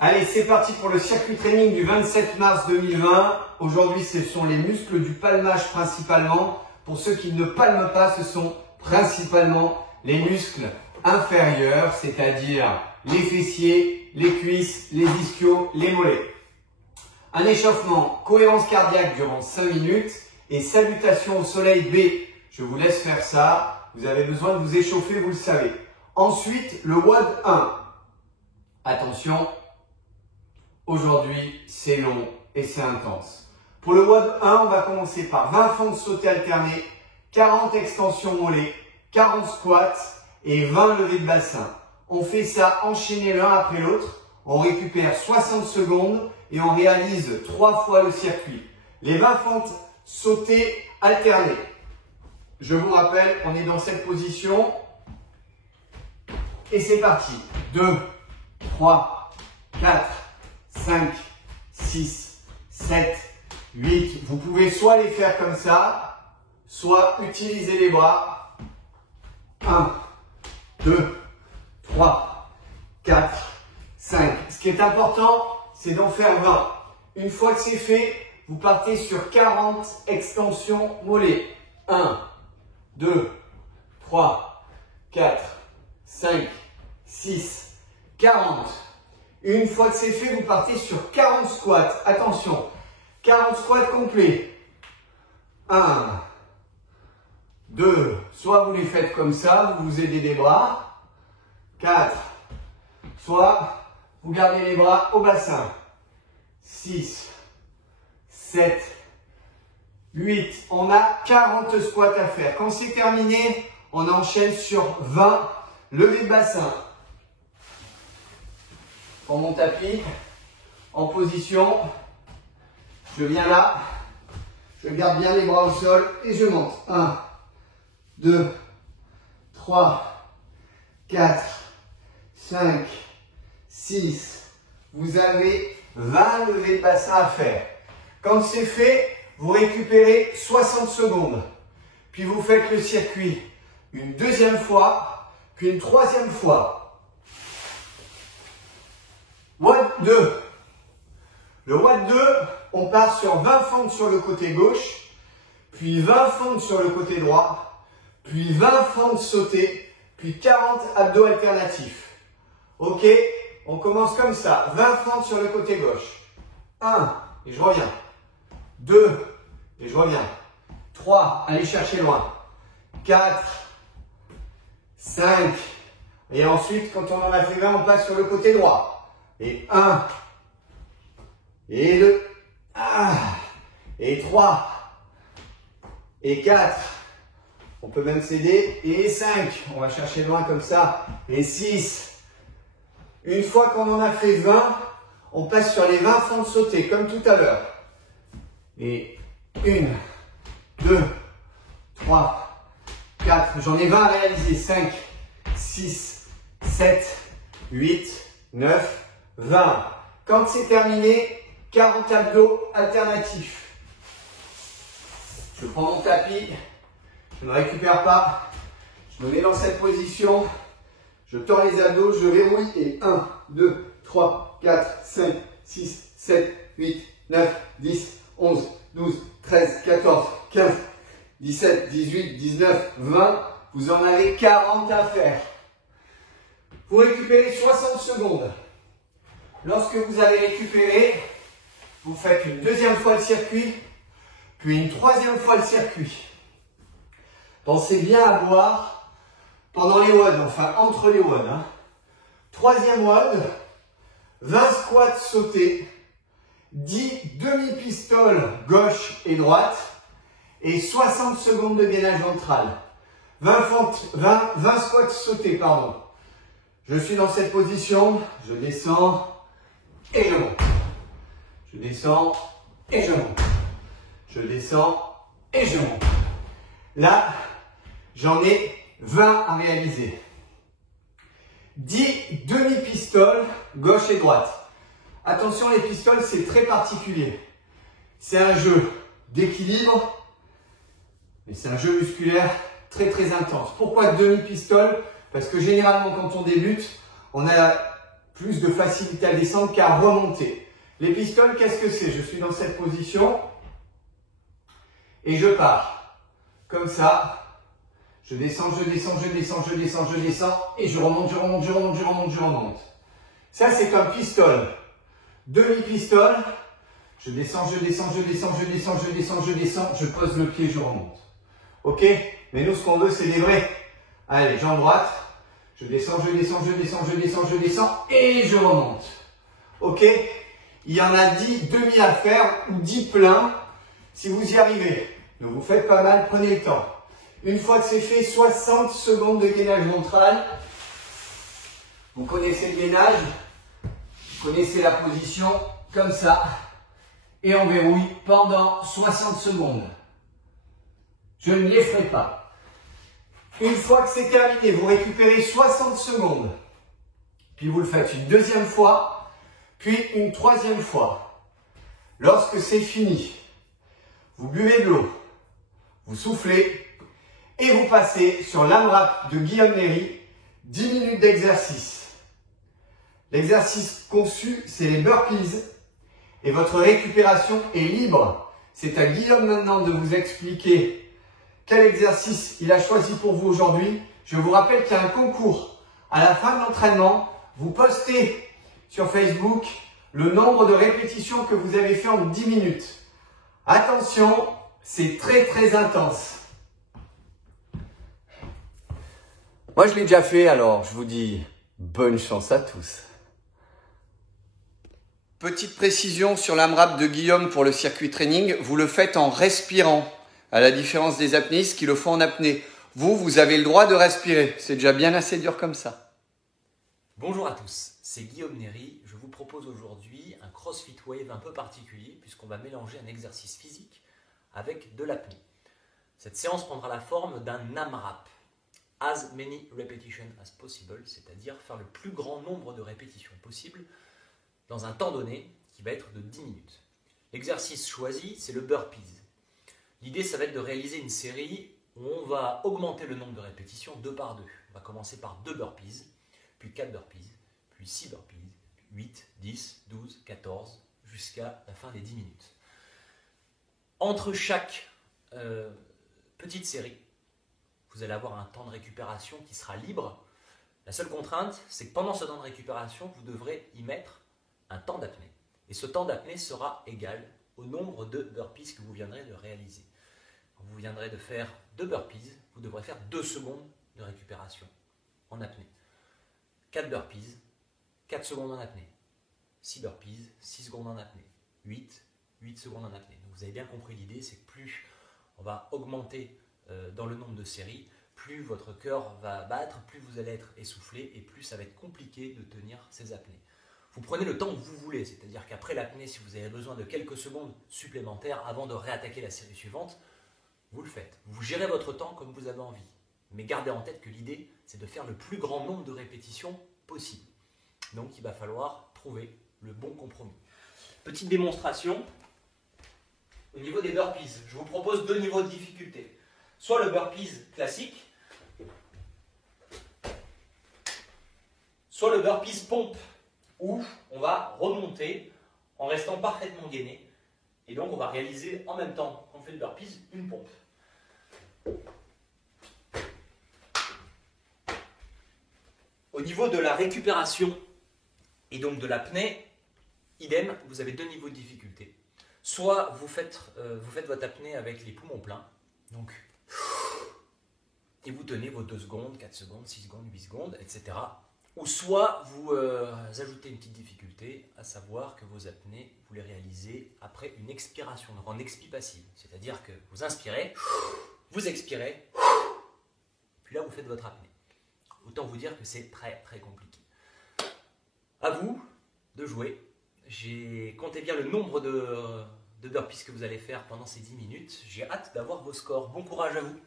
Allez, c'est parti pour le circuit training du 27 mars 2020. Aujourd'hui, ce sont les muscles du palmage principalement. Pour ceux qui ne palment pas, ce sont principalement les muscles inférieurs, c'est-à-dire les fessiers, les cuisses, les ischios, les mollets. Un échauffement, cohérence cardiaque durant 5 minutes et salutation au soleil B. Je vous laisse faire ça. Vous avez besoin de vous échauffer, vous le savez. Ensuite, le WOD 1. Attention. Aujourd'hui, c'est long et c'est intense. Pour le WOD 1, on va commencer par 20 fentes sautées alternées, 40 extensions mollets, 40 squats et 20 levées de bassin. On fait ça enchaîné l'un après l'autre. On récupère 60 secondes et on réalise 3 fois le circuit. Les 20 fentes sautées alternées. Je vous rappelle, on est dans cette position. Et c'est parti. 2, 3, 4, 5, 6, 7, 8. Vous pouvez soit les faire comme ça, soit utiliser les bras. 1, 2, 3, 4, 5. Ce qui est important, c'est d'en faire 20. Une fois que c'est fait, vous partez sur 40 extensions mollets. 1, 2, 3, 4, 5, 6, 40. Une fois que c'est fait, vous partez sur 40 squats. Attention, 40 squats complets. 1, 2, soit vous les faites comme ça, vous vous aidez des bras. 4, soit vous gardez les bras au bassin. 6, 7, 8. On a 40 squats à faire. Quand c'est terminé, on enchaîne sur 20 levées de bassin. Pour mon tapis, en position, je viens là, je garde bien les bras au sol et je monte. 1, 2, 3, 4, 5, 6. Vous avez 20 levées de bassin à faire. Quand c'est fait, vous récupérez 60 secondes. Puis vous faites le circuit une deuxième fois, puis une troisième fois. WOD 2. Le WOD 2, on part sur 20 fentes sur le côté gauche, puis 20 fentes sur le côté droit, puis 20 fentes sautées, puis 40 abdos alternatifs. Ok, on commence comme ça. 20 fentes sur le côté gauche. 1, et je reviens. 2, et je reviens. 3, allez chercher loin. 4, 5, et ensuite, quand on en a fait 20, on passe sur le côté droit. Et 1, et 2, et 3, et 4, on peut même s'aider, et 5, on va chercher loin comme ça, et 6. Une fois qu'on en a fait 20, on passe sur les 20 fentes sautées, comme tout à l'heure. Et 1, 2, 3, 4, j'en ai 20 à réaliser, 5, 6, 7, 8, 9, 20. Quand c'est terminé, 40 abdos alternatifs. Je prends mon tapis, je ne récupère pas, je me mets dans cette position, je tords les abdos, je verrouille et 1, 2, 3, 4, 5, 6, 7, 8, 9, 10, 11, 12, 13, 14, 15, 17, 18, 19, 20. Vous en avez 40 à faire. Vous récupérez 60 secondes. Lorsque vous avez récupéré, vous faites une deuxième fois le circuit, puis une troisième fois le circuit. Pensez bien à boire pendant les WOD, enfin entre les WOD. Troisième WOD, 20 squats sautés, 10 demi-pistoles gauche et droite et 60 secondes de gainage ventral. 20 squats sautés, pardon. Je suis dans cette position, je descends et je monte. Je descends et je monte. Je descends et je monte. Là, j'en ai 20 à réaliser. 10 demi-pistoles gauche et droite. Attention, les pistoles, c'est très particulier. C'est un jeu d'équilibre, mais c'est un jeu musculaire très très intense. Pourquoi demi-pistole? Parce que généralement, quand on débute, on a plus de facilité à descendre qu'à remonter. Les pistoles, qu'est-ce que c'est? Je suis dans cette position et je pars comme ça. Je descends, je descends, je descends, je descends, je descends et je remonte, je remonte, je remonte, je remonte, je remonte. Ça, c'est comme pistole. Demi-pistole. Je descends, je descends, je descends, je descends, je descends, je descends, je pose le pied, je remonte. Ok? Mais nous, ce qu'on veut, c'est des vrais. Allez, jambe droite. Je descends, je descends, je descends, je descends, je descends et je remonte. Ok? Il y en a 10 demi à faire ou 10 pleins. Si vous y arrivez, ne vous faites pas mal, prenez le temps. Une fois que c'est fait, 60 secondes de gainage ventral. Vous connaissez le gainage. Vous connaissez la position comme ça. Et on verrouille pendant 60 secondes. Je ne les ferai pas. Une fois que c'est terminé, vous récupérez 60 secondes. Puis vous le faites une deuxième fois, puis une troisième fois. Lorsque c'est fini, vous buvez de l'eau, vous soufflez et vous passez sur l'AMRAP de Guillaume Néry, 10 minutes d'exercice. L'exercice conçu, c'est les burpees et votre récupération est libre. C'est à Guillaume maintenant de vous expliquer quel exercice il a choisi pour vous aujourd'hui. Je vous rappelle qu'il y a un concours. À la fin de l'entraînement, vous postez sur Facebook le nombre de répétitions que vous avez fait en 10 minutes. Attention, c'est très très intense. Moi, je l'ai déjà fait, alors je vous dis bonne chance à tous. Petite précision sur l'AMRAP de Guillaume pour le circuit training, vous le faites en respirant, à la différence des apnéistes qui le font en apnée. Vous avez le droit de respirer, c'est déjà bien assez dur comme ça. Bonjour à tous, c'est Guillaume Néry. Je vous propose aujourd'hui un CrossFit Wave un peu particulier puisqu'on va mélanger un exercice physique avec de l'apnée. Cette séance prendra la forme d'un AMRAP, as many repetitions as possible, c'est-à-dire faire le plus grand nombre de répétitions possible dans un temps donné qui va être de 10 minutes. L'exercice choisi, c'est le burpees. L'idée, ça va être de réaliser une série où on va augmenter le nombre de répétitions 2 par 2. On va commencer par 2 burpees, puis 4 burpees, puis 6 burpees, puis 8, 10, 12, 14, jusqu'à la fin des 10 minutes. Entre chaque petite série, vous allez avoir un temps de récupération qui sera libre. La seule contrainte, c'est que pendant ce temps de récupération, vous devrez y mettre un temps d'apnée. Et ce temps d'apnée sera égal au nombre de burpees que vous viendrez de réaliser. Quand vous viendrez de faire 2 burpees, vous devrez faire 2 secondes de récupération en apnée. 4 burpees, 4 secondes en apnée. 6 burpees, 6 secondes en apnée. 8 secondes en apnée. Donc vous avez bien compris l'idée, c'est que plus on va augmenter dans le nombre de séries, plus votre cœur va battre, plus vous allez être essoufflé et plus ça va être compliqué de tenir ces apnées. Vous prenez le temps que vous voulez, c'est-à-dire qu'après l'apnée, si vous avez besoin de quelques secondes supplémentaires avant de réattaquer la série suivante, vous le faites. Vous gérez votre temps comme vous avez envie. Mais gardez en tête que l'idée, c'est de faire le plus grand nombre de répétitions possible. Donc il va falloir trouver le bon compromis. Petite démonstration. Au niveau des burpees, je vous propose 2 niveaux de difficulté. Soit le burpees classique, soit le burpees pompe, où on va remonter en restant parfaitement gainé. Et donc on va réaliser en même temps qu'on fait le burpees, une pompe. Au niveau de la récupération et donc de l'apnée, idem, vous avez 2 niveaux de difficulté. Soit vous faites votre apnée avec les poumons pleins, donc, et vous tenez vos 2 secondes, 4 secondes, 6 secondes, 8 secondes, etc. Ou soit vous ajoutez une petite difficulté, à savoir que vos apnées, vous les réalisez après une expiration, donc en expi passive. C'est-à-dire que vous inspirez, vous expirez, puis là vous faites votre apnée. Autant vous dire que c'est très très compliqué. À vous de jouer. Comptez bien le nombre de burpees que vous allez faire pendant ces 10 minutes. J'ai hâte d'avoir vos scores. Bon courage à vous.